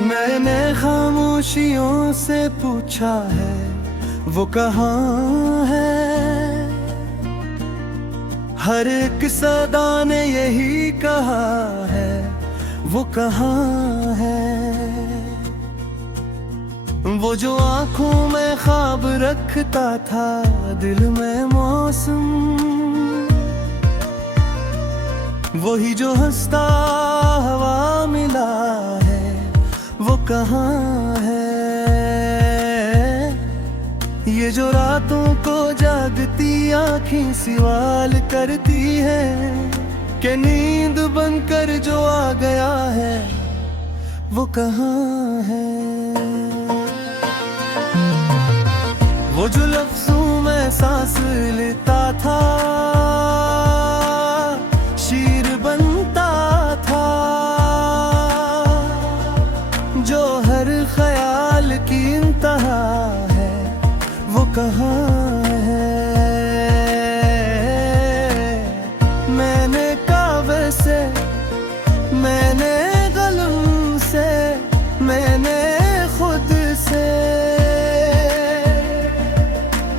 मैंने खामोशियों से पूछा है वो कहाँ है। हर एक सदा ने यही कहा है वो कहाँ है। वो जो आंखों में ख्वाब रखता था दिल में मौसम, वही जो हंसता हवा मिला है वो कहाँ है। ये जो रातों को जागती आँखें सवाल करती है कि नींद बनकर जो आ गया है वो कहाँ है। वो जो लफ्जों में सांस लेता था, शीर बनता था, जो हर ख्याल की इंतहा है वो कहाँ है। मैंने कागज से, मैंने कलम से, मैंने खुद से,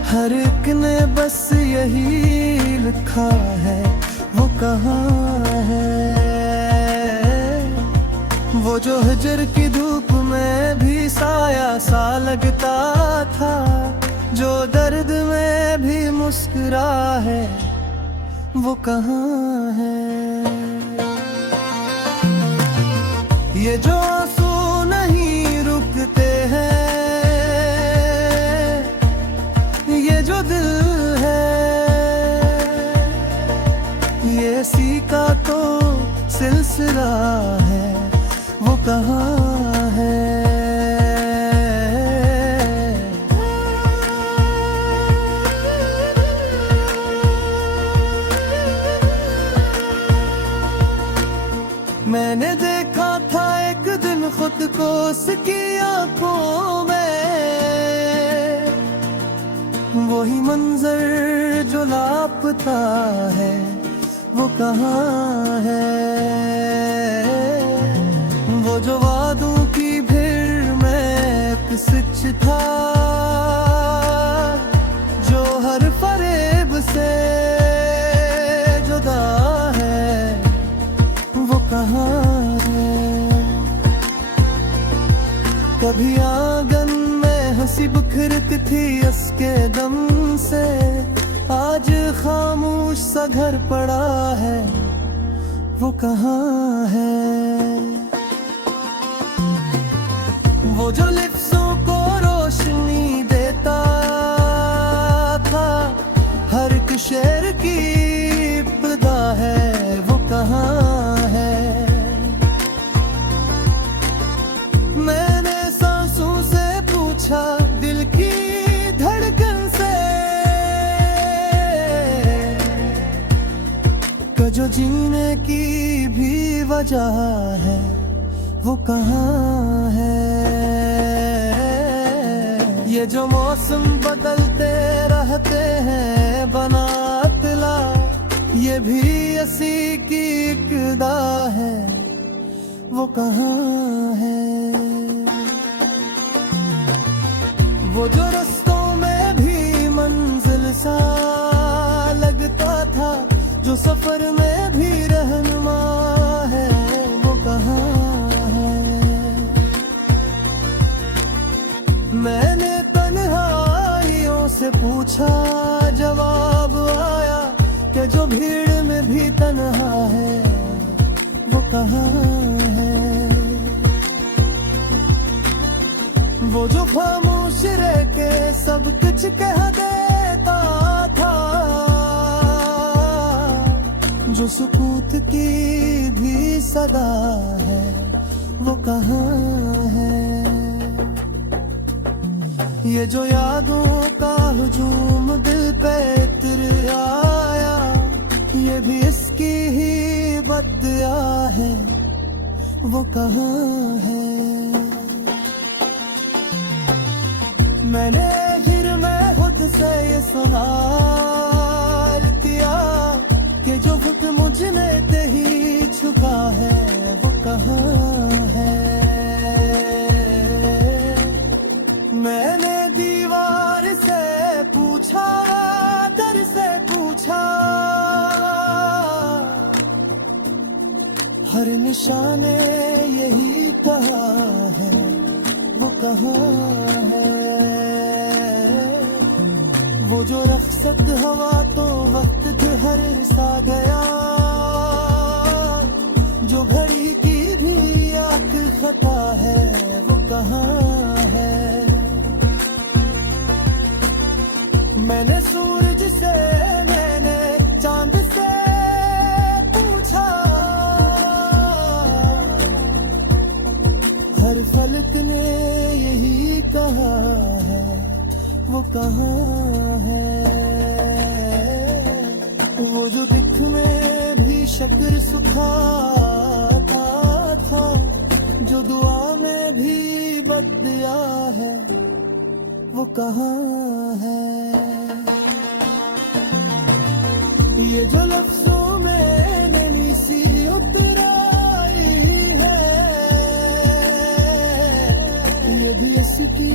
हर एक ने बस यही लिखा है वो कहाँ है। वो जो हजर की धूप में भी साया सा लगता था, जो दर्द में भी मुस्कुरा है वो कहाँ है। ये जो आंसू नहीं रुकते हैं, ये जो दिल है, ये सी का तो सिलसिला है वो कहाँ है। मैंने देखा था एक दिन खुद को उसकी आंखों में, वही मंजर जो लापता है वो कहाँ है। वो जो वादों की भीड़ में एक सच था, जो हर फरेब से जुदा है वो कहाँ है। कभी आंगन में हंसी बिखरती थी उसके दम से, आज खामोश सा घर पड़ा है वो कहाँ है। वो जो लिफ्टों को रोशनी देता था, हर एक शेर की इब्तिदा है वो कहाँ है। मैंने सांसों से पूछा दिल की धड़कन से, जो जीने की भी वजह है वो कहाँ है। ये जो मौसम बदलते रहते हैं बना अतला, ये भी इसी की इक्तदा है वो कहाँ है। वो जो रस्तों में भी मंजिल सा लगता था, जो सफर में भी रहनुमा है वो कहाँ है। मैंने तन्हाइयों से पूछा, जवाब आया कि जो भीड़ में भी तन्हा है वो कहाँ है। वो जो खामोश रह के सब कुछ कह देता था, जो सुकूत की भी सदा है वो कहाँ है। ये जो यादों का हुजूम दिल पे इतर आया, ये भी इसकी ही बदया है वो कहाँ है। मैंने फिर मैं खुद से ये सवाल किया कि जो खुद मुझने ते ही छुपा है वो कहाँ है। ने यही कहा है, वो कहाँ है? वो जो रख्सत हवा तो वक्त ठहर सा गया, जो घड़ी की भी आंख खता है, वो कहाँ है? मैंने सूरज से, मैंने चांद से पूछा, हर फलक ने यही कहा है, वो कहाँ है? वो जो दिख में भी शक्र सुखाता था, जो दुआ में भी बदया है, वो कहाँ है? ये जो लफ्जों में नैनी सी उतराई है, ये भी इसकी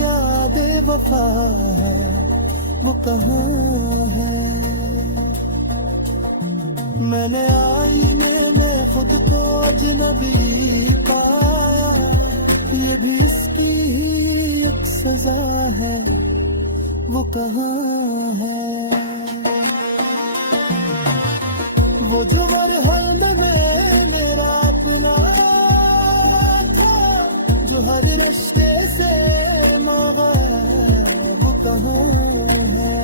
याद वफा है, वो कहाँ है? मैंने आईने में खुद को अजनबी पाया, ये भी इसकी ही एक सजा है, वो कहाँ है? वो जो मरहल में मेरा अपना था, जो हर रिश्ते से मगर, वो कहाँ है?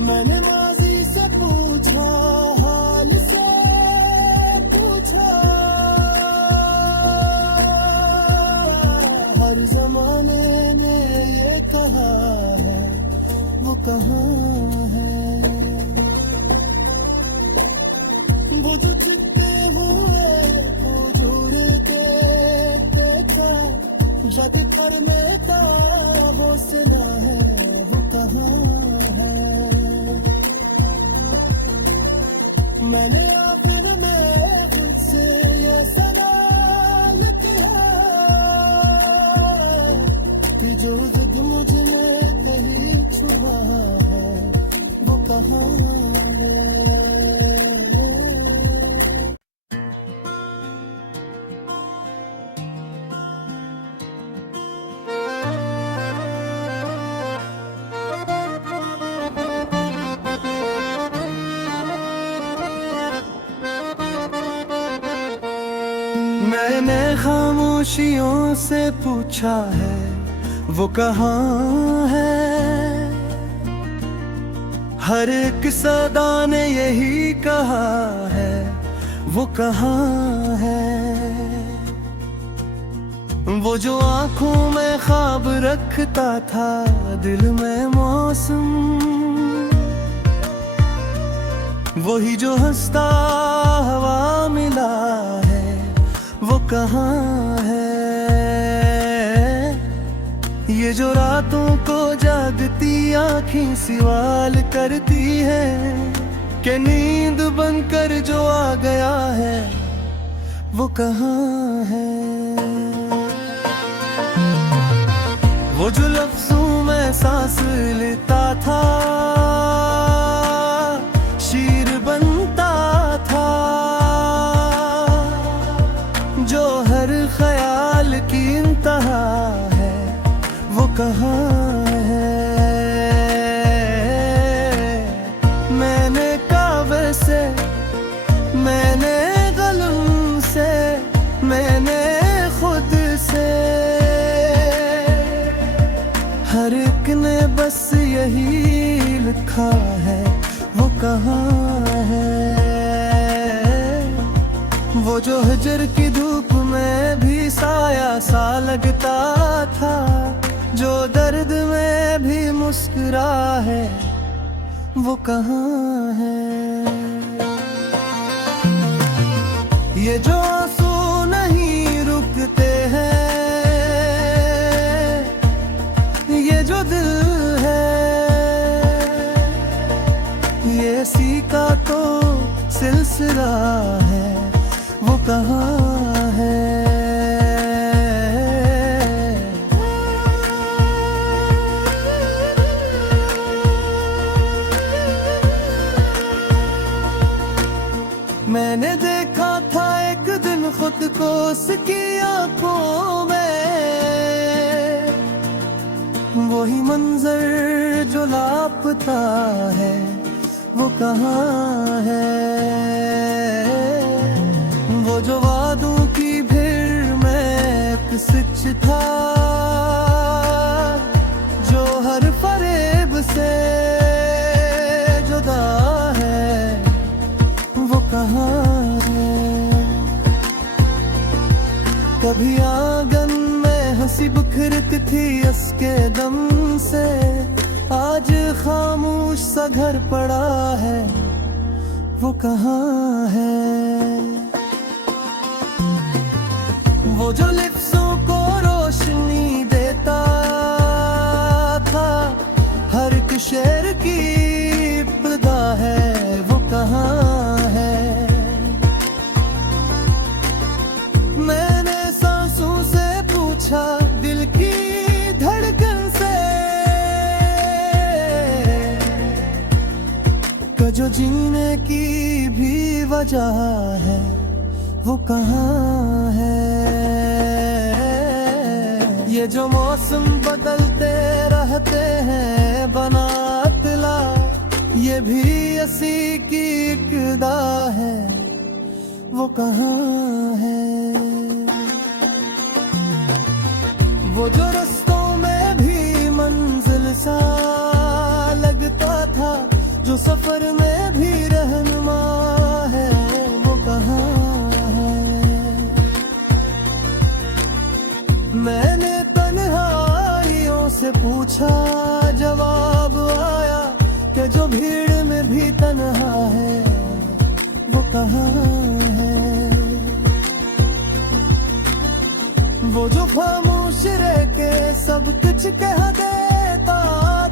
मैंने माजी से पूछा, हाल से पूछा, हर जमाने ने ये कहा है, वो कहाँ है? वो जो चित्ते हुए हुजूर के देखा, जग भर में का हौसला है, वो कहाँ है? मैंने आखिर में खुद से ये सवाल किया कि जो जिद मुझे कहीं छुआ है, वो कहाँ है? मैंने खामोशियों से पूछा है, वो कहाँ है? हर एक सदा ने यही कहा है, वो कहाँ है? वो जो आंखों में ख्वाब रखता था, दिल में मौसम, वही जो हंसता हवा मिला है, वो कहाँ है? ये जो रातों को जागती आँखें सवाल करती है, कि नींद बनकर जो आ गया है, वो कहाँ है? वो जो लफ्जों में सांस लेता था, शीर बनता था, जो हर ख्याल की इंतहा है, वो कहाँ है? मैंने कावे से, मैंने कलम से, मैंने खुद से, हर एक ने बस यही लिखा है, वो कहाँ है? वो जो हजर की धूप में भी साया सा लगता था, जो दर्द में भी मुस्कुरा है, वो कहाँ है? ये जो आंसू नहीं रुकते हैं, ये जो दिल है, ये सी का तो सिलसिला है, वो कहाँ है? मैंने मैंने देखा था एक दिन खुद को उसकी आंखों में, वही मंजर जो लापता है वो कहाँ है। वो जो वादों की भीड़ में एक सच था, जो हर फरेब से जुदा है वो कहाँ है। कभी आंगन में हंसी बिखरती थी उसके दम से, आज खामोश सा घर पड़ा है वो कहाँ है। वो जो लिफ्टों को रोशनी देता था, हर एक शेर की इब्तिदा है वो कहाँ है। मैंने सांसों से पूछा दिल की धड़कन से, जो जीने की भी वजह है वो कहाँ है। ये जो मौसम बदलते रहते हैं बनातला, ये भी इसी की इक़्तिदा है वो कहाँ है। वो जो रास्तों में भी मंजिल सा लगता था, जो सफर में भी रहनुमा है वो कहाँ है। मैंने तन्हाइयों से पूछा, जवाब आया कि जो भीड़ में भी तन्हा है वो कहाँ है। वो जो खामोश रह के सब कुछ कह देता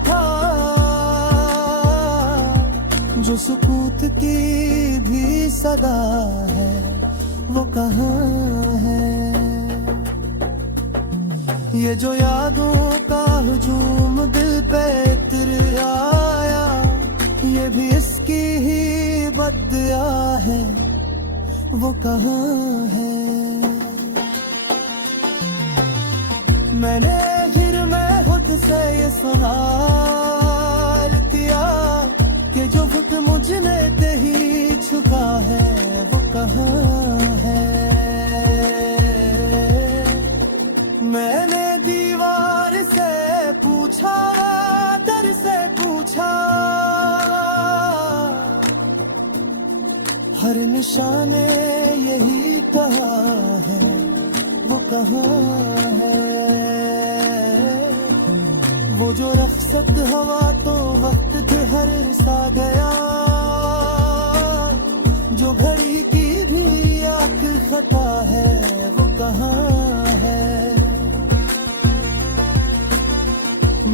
था, जो सुकूत की भी सदा है वो कहाँ है। ये जो यादों का हुजूम दिल पे इतर आया, ये भी इसकी ही बदया है वो कहाँ है। मैंने फिर मैं खुद से ये सवाल किया कि जो वक्त मुझने ते ही छुपा है वो कहाँ है। मैंने दीवार से पूछा, दर से पूछा, हर निशाने यही कहा है वो कहाँ है। वो जो रख्सत हवा तो वक्त हर सा गया, जो घड़ी की भी आंख खता है वो कहाँ है।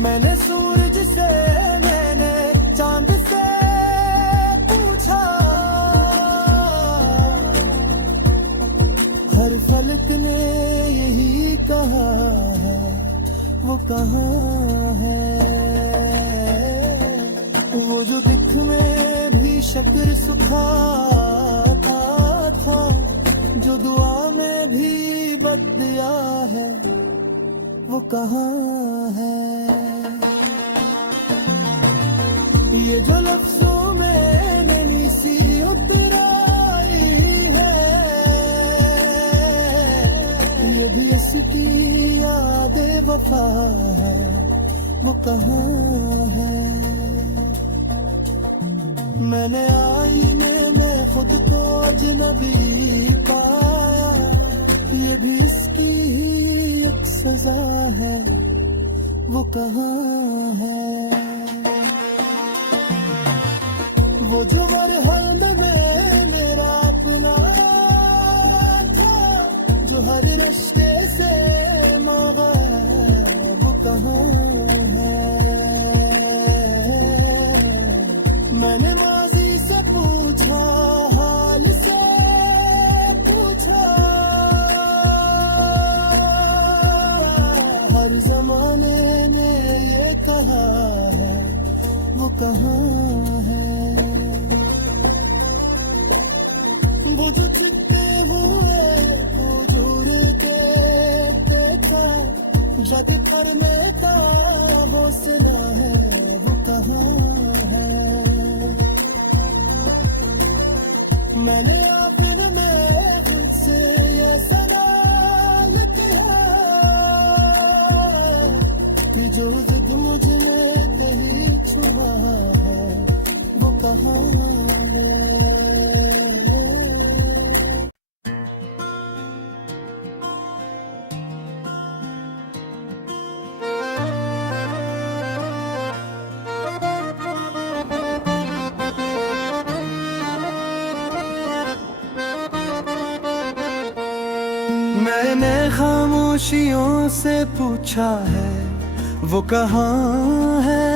मैंने सूरज से, मैंने चांद से पूछा, हर फलक ने यही कहा है वो कहाँ है। वो जो दिख में भी शक्र सुखाता था, जो दुआ में भी बदया है वो कहाँ है। ये जो लफ्जों में नमी सी उतराई है, ये भी इसकी याद वफा है वो कहाँ है। मैंने आईने में खुद को अजनबी पाया, ये भी इसकी एक सजा है वो कहाँ है। वो जो मरहल में मेरा अपना था, जो हर रिश्ते से मांगा वो कहाँ है। मैंने माजी से पूछा, हाल से पूछा, हर जमाने ने ये कहा है वो कहाँ है। सोचते हुए दूर के देखा, जग थरने का हौसला है वो कहाँ है। मैंने आखिर में खुद से ये सवाल किया कि जो जिद मुझे कहीं छुआ है वो कहाँ है। मैंने खामोशियों से पूछा है वो कहाँ है।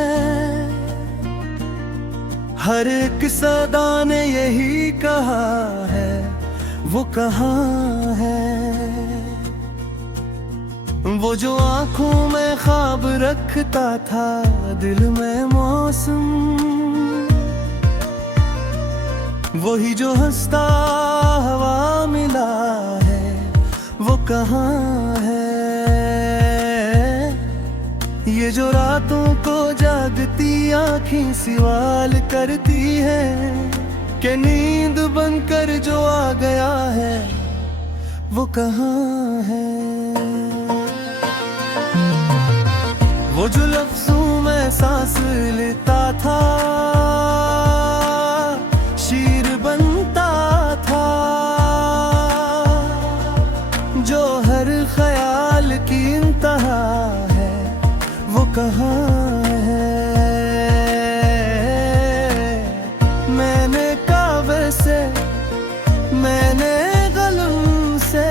हर एक सदा ने यही कहा है वो कहाँ है। वो जो आंखों में ख्वाब रखता था दिल में मौसम, वही जो हंसता हवा मिला है वो कहाँ है। ये जो रातों को जागती आँखें सवाल करती है कि नींद बनकर जो आ गया है वो कहाँ है। वो जो लफ्जों में सांस लेता था, शीर बनता था, जो हर ख्याल की इंतहा है वो कहाँ है। मैंने कागज से, मैंने कलम से,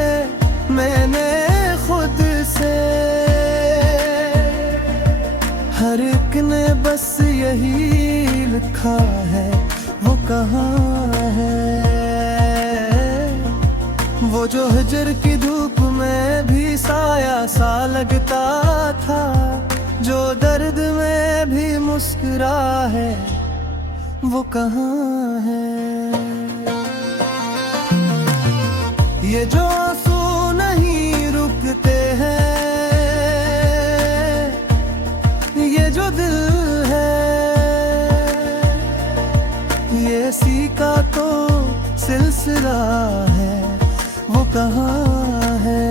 मैंने खुद से, हर एक ने बस यही लिखा है वो कहाँ है। वो जो हजर की धूप में भी साया सा लगता था, जो दर्द में भी मुस्कुरा है वो कहाँ है। ये जो आंसू नहीं रुकते हैं, ये जो दिल है, ये सी का तो सिलसिला है वो कहाँ है।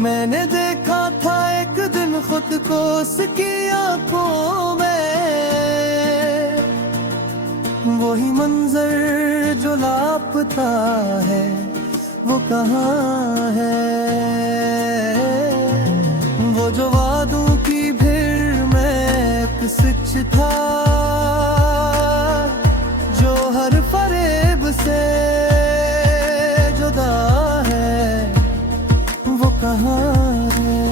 मैंने देखा था एक दिन खुद को उसकी आंखों में, वही मंजर जो लापता है वो कहाँ है। वो जो वादों की भीड़ में एक सच था, जो हर फरेब से जुदा है वो कहाँ है।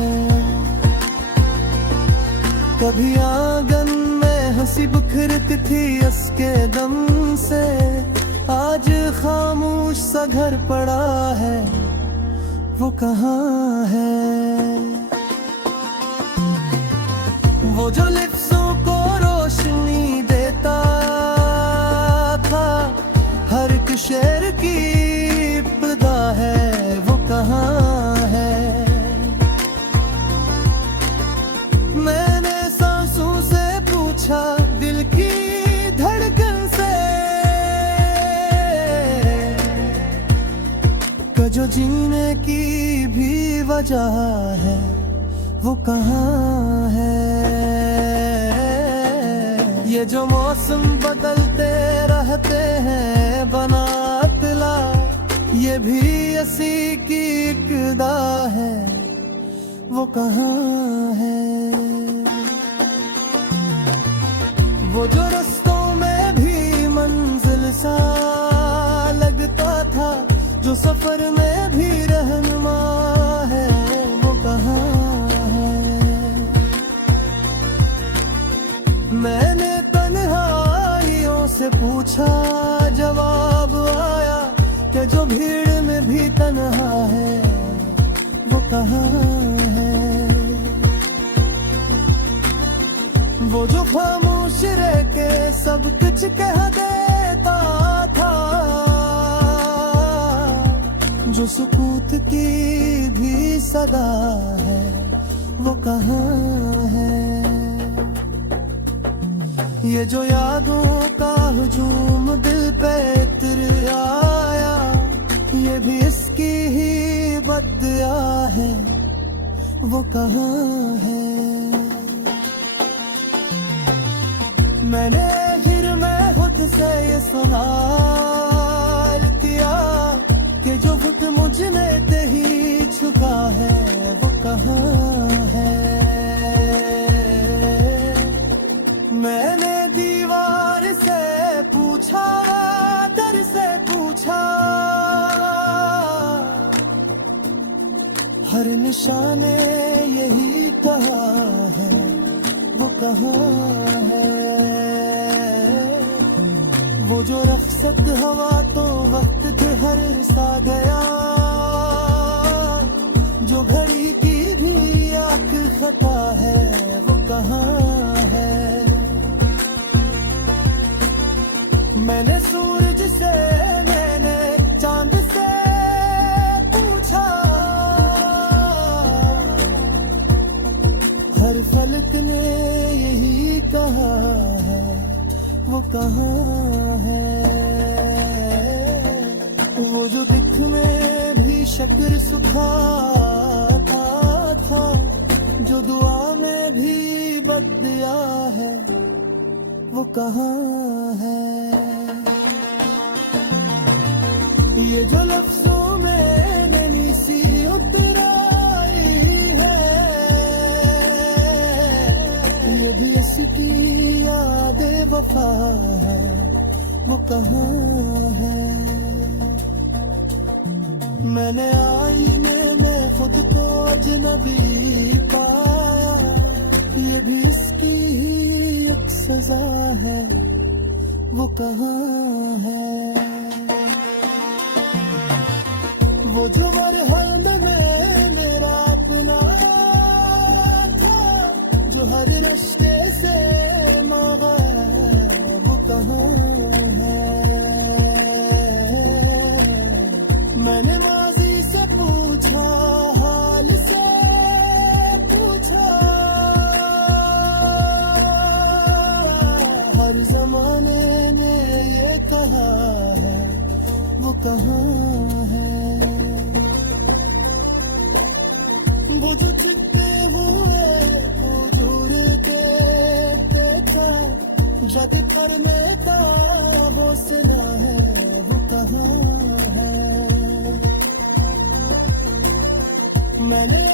कभी आंगन में हंसी बिखरती थी उसके दम से, आज खामोश सा घर पड़ा है वो कहाँ है। वो जो लिप्सों को रोशनी देता था, हर एक शेर की इब्तिदा है वो कहाँ है। मैंने सांसों से पूछा दिल की धड़कन से, जो जीने की भी वजह है वो कहाँ है। ये जो मौसम बदलते रहते हैं बनातला, ये भी इसी की इक्तदा है वो कहाँ है। वो जो रास्तों में भी मंजिल सा लगता था, जो सफर में भी रहनुमा है वो कहाँ है। मैंने तन्हाइयों से पूछा, जवाब आया कि जो भीड़ में भी तन्हा है वो कहाँ खामोश रह के सब कुछ कह देता था, जो सुकूत की भी सदा है वो कहाँ है। ये जो यादों का हुजूम दिल पे इतर आया, ये भी इसकी ही बदया है, वो कहाँ है। मैंने फिर मैं खुद से ये सवाल किया कि जो खुद मुझ में ते ही छुपा है वो कहाँ है। मैंने दीवार से पूछा, दर से पूछा, हर निशाने यही कहा है वो कहाँ है। वो जो रफ्सत हवा तो वक्त के हर सा गया, जो घड़ी की भी आंख खता है वो कहाँ है। मैंने सूरज से, मैंने चांद से पूछा, हर फलक ने यही कहा है वो कहाँ है। वो जो दिख में भी शक्र सुखाता था, जो दुआ में भी बदया है वो कहाँ है। ये जो लफ्जों में नैनी सी उतराई है, ये भी इसकी याद वफा है वो कहाँ है। मैंने आईने में खुद को अजनबी पाया, ये भी इसकी ही एक सजा है वो कहाँ है। वो जो मरहल में मेरा अपना था, जो हर रिश्ते से मांगा वो कहाँ है। मैंने माजी से पूछा, हाल से पूछा, हर जमाने ने ये कहा है वो कहाँ है। वो जो चित्ते हुए हुजूर के पेटा, जग थर में का हौसला है वो कहाँ है। मैंने